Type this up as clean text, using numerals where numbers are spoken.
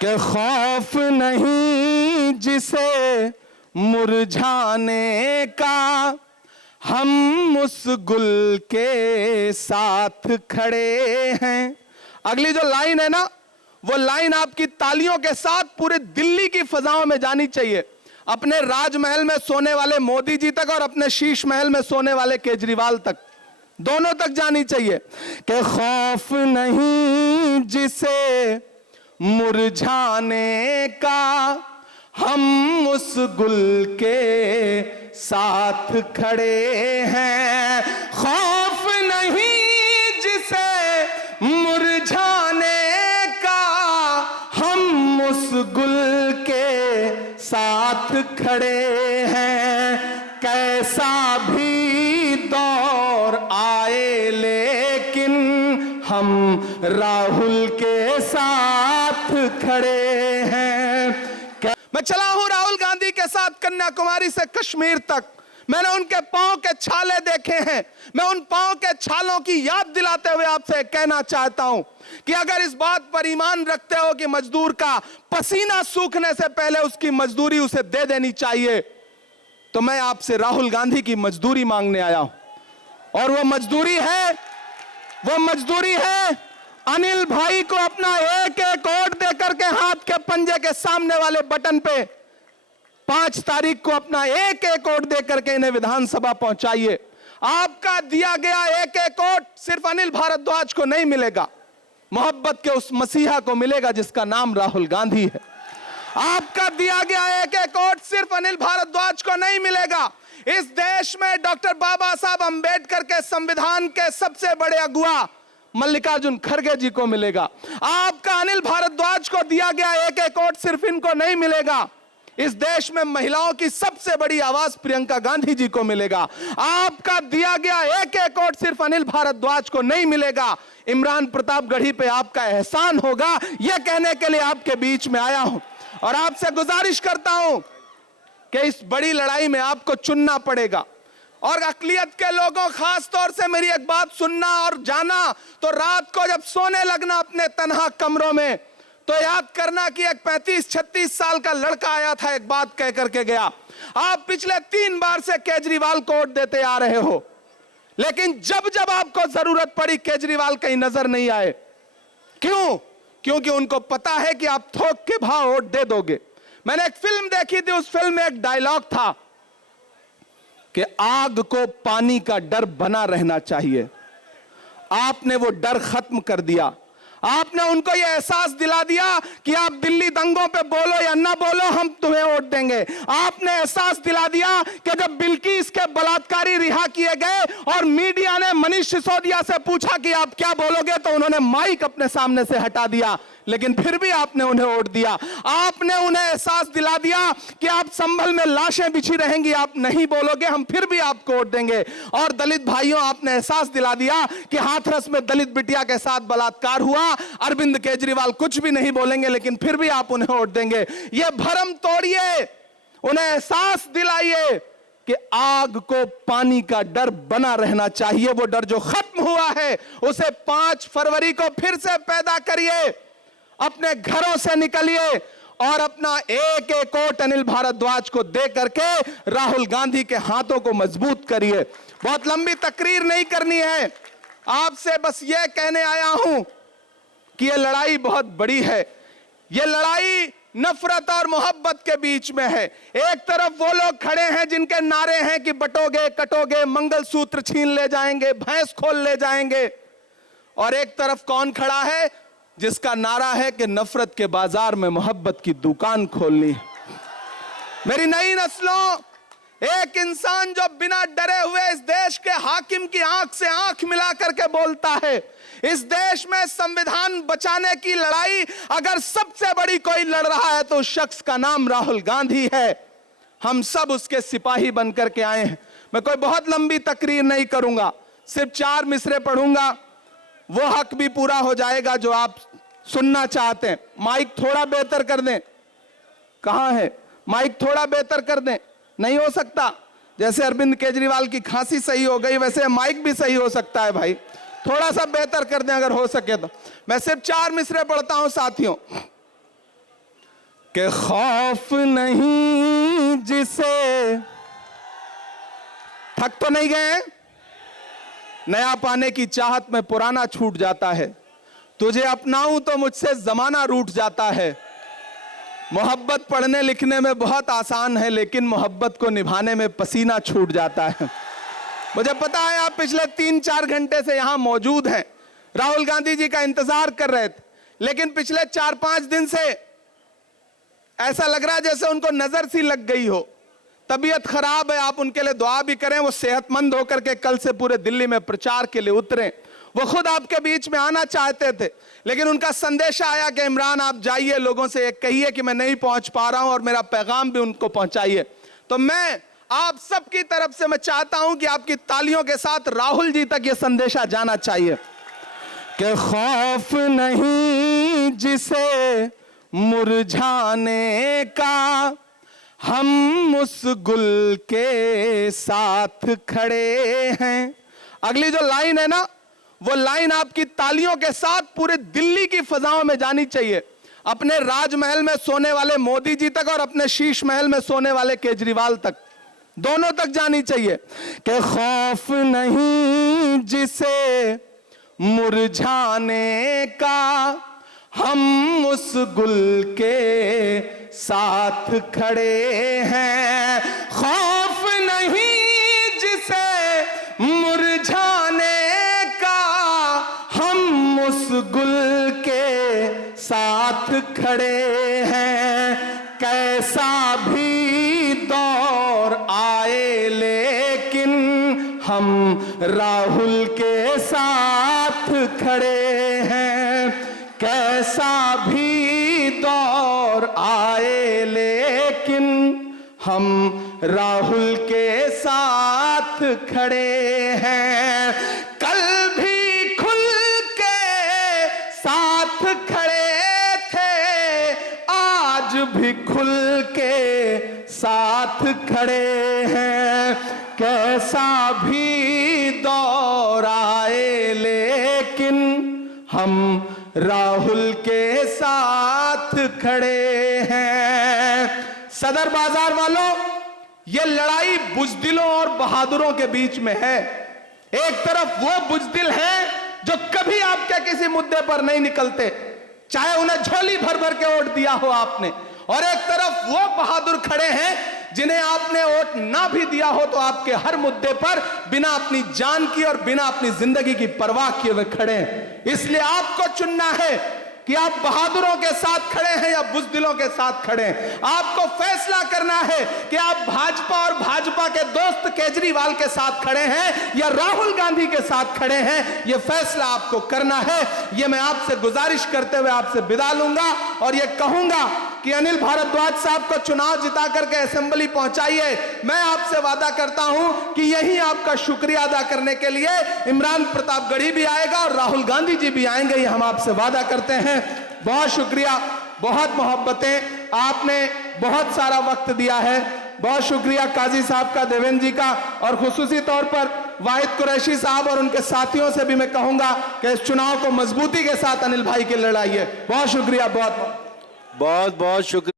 कि खौफ नहीं जिसे मुरझाने का, हम उस गुल के साथ खड़े हैं। अगली जो लाइन है ना, वो लाइन आपकी तालियों के साथ पूरे दिल्ली की फजाओं में जानी चाहिए, अपने राजमहल में सोने वाले मोदी जी तक और अपने शीश महल में सोने वाले केजरीवाल तक, दोनों तक जानी चाहिए कि खौफ नहीं जिसे मुरझाने का, हम उस गुल के साथ खड़े हैं। खौफ नहीं जिसे मुरझाने का, हम उस गुल के साथ खड़े हैं। कैसा भी दौर आए लेकिन हम राहुल के साथ खड़े हैं। मैं चला हूं राहुल गांधी के साथ कन्याकुमारी से कश्मीर तक। मैंने उनके पांव के छाले देखे हैं। मैं उन पांव के छालों की याद दिलाते हुए आपसे कहना चाहता हूं कि अगर इस बात पर ईमान रखते हो कि मजदूर का पसीना सूखने से पहले उसकी मजदूरी उसे दे देनी चाहिए, तो मैं आपसे राहुल गांधी की मजदूरी मांगने आया हूं। और वो मजदूरी है अनिल भाई को अपना एक एक वोट देकर के हाथ के पंजे के सामने वाले बटन पे 5 तारीख को अपना एक एक वोट देकर के इन्हें विधानसभा पहुंचाइए। आपका दिया गया एक एक वोट सिर्फ अनिल भारद्वाज को नहीं मिलेगा, मोहब्बत के उस मसीहा को मिलेगा जिसका नाम राहुल गांधी है। आपका दिया गया एक एक वोट सिर्फ अनिल भारद्वाज को नहीं मिलेगा, इस देश में डॉक्टर बाबा साहब अंबेडकर के संविधान के सबसे बड़े अगुआ मल्लिकार्जुन खड़गे जी को मिलेगा। आपका अनिल भारद्वाज को दिया गया एक एक वोट सिर्फ इनको नहीं मिलेगा, इस देश में महिलाओं की सबसे बड़ी आवाज प्रियंका गांधी जी को मिलेगा। आपका दिया गया एक एक वोट सिर्फ अनिल भारद्वाज को नहीं मिलेगा, इमरान प्रतापगढ़ी पे आपका एहसान होगा। यह कहने के लिए आपके बीच में आया हूं और आपसे गुजारिश करता हूं कि इस बड़ी लड़ाई में आपको चुनना पड़ेगा। और अकलियत के लोगों, खास तौर से मेरी एक बात सुनना और जाना, तो रात को जब सोने लगना अपने तन्हा कमरों में, तो याद करना कि एक 35-36 साल का लड़का आया था, एक बात कह करके गया। आप पिछले 3 बार से केजरीवाल को वोट देते आ रहे हो, लेकिन जब जब आपको जरूरत पड़ी केजरीवाल कहीं नजर नहीं आए। क्यों? क्योंकि उनको पता है कि आप थोक के भाव वोट दे दोगे। मैंने एक फिल्म देखी थी, उस फिल्म में एक डायलॉग था कि आग को पानी का डर बना रहना चाहिए। आपने वो डर खत्म कर दिया। आपने उनको ये एहसास दिला दिया कि आप दिल्ली दंगों पे बोलो या ना बोलो, हम तुम्हें वोट देंगे। आपने एहसास दिला दिया कि जब बिल्किस के बलात्कारी रिहा किए गए और मीडिया ने मनीष सिसोदिया से पूछा कि आप क्या बोलोगे, तो उन्होंने माइक अपने सामने से हटा दिया, लेकिन फिर भी आपने उन्हें वोट दिया। आपने उन्हें एहसास दिला दिया कि आप संभल में लाशें बिछी रहेंगी, आप नहीं बोलोगे, हम फिर भी आपको वोट देंगे। और दलित भाइयों, आपने एहसास दिला दिया कि हाथरस में दलित बिटिया के साथ बलात्कार हुआ, अरविंद केजरीवाल कुछ भी नहीं बोलेंगे, लेकिन फिर भी आप उन्हें वोट देंगे। यह भ्रम तोड़िए, उन्हें एहसास दिलाइए कि आग को पानी का डर बना रहना चाहिए। वो डर जो खत्म हुआ है, उसे 5 फरवरी को फिर से पैदा करिए। अपने घरों से निकलिए और अपना एक एक वोट अनिल भारद्वाज को दे करके राहुल गांधी के हाथों को मजबूत करिए। बहुत लंबी तकरीर नहीं करनी है, आपसे बस यह कहने आया हूं कि यह लड़ाई बहुत बड़ी है। यह लड़ाई नफरत और मोहब्बत के बीच में है। एक तरफ वो लोग खड़े हैं जिनके नारे हैं कि बटोगे कटोगे, मंगलसूत्र छीन ले जाएंगे, भैंस खोल ले जाएंगे, और एक तरफ कौन खड़ा है जिसका नारा है कि नफरत के बाजार में मोहब्बत की दुकान खोलनी है। मेरी नई नस्लों, एक इंसान जो बिना डरे हुए इस देश के हाकिम की आंख से आंख मिला करके बोलता है, इस देश में संविधान बचाने की लड़ाई अगर सबसे बड़ी कोई लड़ रहा है तो उस शख्स का नाम राहुल गांधी है। हम सब उसके सिपाही बनकर के आए हैं। मैं कोई बहुत लंबी तकरीर नहीं करूंगा, सिर्फ 4 मिसरे पढ़ूंगा, वो हक भी पूरा हो जाएगा जो आप सुनना चाहते हैं। माइक थोड़ा बेहतर कर दें। कहां है माइक? थोड़ा बेहतर कर दें। नहीं हो सकता? जैसे अरविंद केजरीवाल की खांसी सही हो गई, वैसे माइक भी सही हो सकता है भाई। थोड़ा सा बेहतर कर दें अगर हो सके तो। मैं सिर्फ 4 मिसरे पढ़ता हूं साथियों। कि खौफ नहीं जिसे, थक तो नहीं गए? नया पाने की चाहत में पुराना छूट जाता है, तुझे अपनाऊं तो मुझसे जमाना रूठ जाता है। मोहब्बत पढ़ने लिखने में बहुत आसान है, लेकिन मोहब्बत को निभाने में पसीना छूट जाता है। मुझे पता है आप पिछले 3-4 घंटे से यहां मौजूद हैं, राहुल गांधी जी का इंतजार कर रहे थे, लेकिन पिछले 4-5 दिन से ऐसा लग रहा है जैसे उनको नजर सी लग गई हो, तबीयत खराब है। आप उनके लिए दुआ भी करें, वो सेहतमंद होकर के कल से पूरे दिल्ली में प्रचार के लिए उतरे। वो खुद आपके बीच में आना चाहते थे, लेकिन उनका संदेशा आया कि इमरान आप जाइए, लोगों से कहिए कि मैं नहीं पहुंच पा रहा हूं और मेरा पैगाम भी उनको पहुंचाइए। तो मैं आप सबकी तरफ से मैं चाहता हूं कि आपकी तालियों के साथ राहुल जी तक यह संदेशा जाना चाहिए कि खौफ नहीं जिसे मुरझाने का, हम उस गुल के साथ खड़े हैं। अगली जो लाइन है ना, वो लाइन आपकी तालियों के साथ पूरे दिल्ली की फजाओं में जानी चाहिए, अपने राजमहल में सोने वाले मोदी जी तक और अपने शीश महल में सोने वाले केजरीवाल तक, दोनों तक जानी चाहिए कि खौफ नहीं जिसे मुरझाने का, हम उस गुल के साथ खड़े हैं। खौफ नहीं जिसे मुरझाने का, हम उस गुल के साथ खड़े हैं। कैसा भी दौर आए लेकिन हम राहुल के साथ खड़े हैं। कैसा भी दौर आए लेकिन हम राहुल के साथ खड़े हैं। कल भी खुल के साथ खड़े थे, आज भी खुल के साथ खड़े हैं। कैसा भी दौर आए लेकिन हम राहुल के साथ खड़े हैं। सदर बाजार वालों, यह लड़ाई बुजदिलों और बहादुरों के बीच में है। एक तरफ वो बुजदिल हैं जो कभी आपके किसी मुद्दे पर नहीं निकलते, चाहे उन्हें झोली भर भर के वोट दिया हो आपने, और एक तरफ वो बहादुर खड़े हैं जिन्हें आपने वोट ना भी दिया हो तो आपके हर मुद्दे पर बिना अपनी जान की और बिना अपनी जिंदगी की परवाह किए हुए खड़े हैं। इसलिए आपको चुनना है कि आप बहादुरों के साथ खड़े हैं या बुजदिलों के साथ खड़े हैं। आपको फैसला करना है कि आप भाजपा और भाजपा के दोस्त केजरीवाल के साथ खड़े हैं या राहुल गांधी के साथ खड़े हैं। यह फैसला आपको करना है। यह मैं आपसे गुजारिश करते हुए आपसे विदा लूंगा और यह कहूंगा कि अनिल भारद्वाज साहब को चुनाव जिता करके असेंबली पहुंचाइए। मैं आपसे वादा करता हूं कि यही आपका शुक्रिया अदा करने के लिए इमरान प्रतापगढ़ी भी आएगा और राहुल गांधी जी भी आएंगे, ये हम आपसे वादा करते हैं। बहुत शुक्रिया, बहुत मोहब्बतें, आपने बहुत सारा वक्त दिया है। बहुत शुक्रिया काजी साहब का, देवेंद्र जी का, और खुसूसी तौर पर वाहिद कुरैशी साहब और उनके साथियों से भी मैं कहूंगा कि इस चुनाव को मजबूती के साथ अनिल भाई के लड़ाइए। बहुत शुक्रिया, बहुत बहुत शुक्रिया।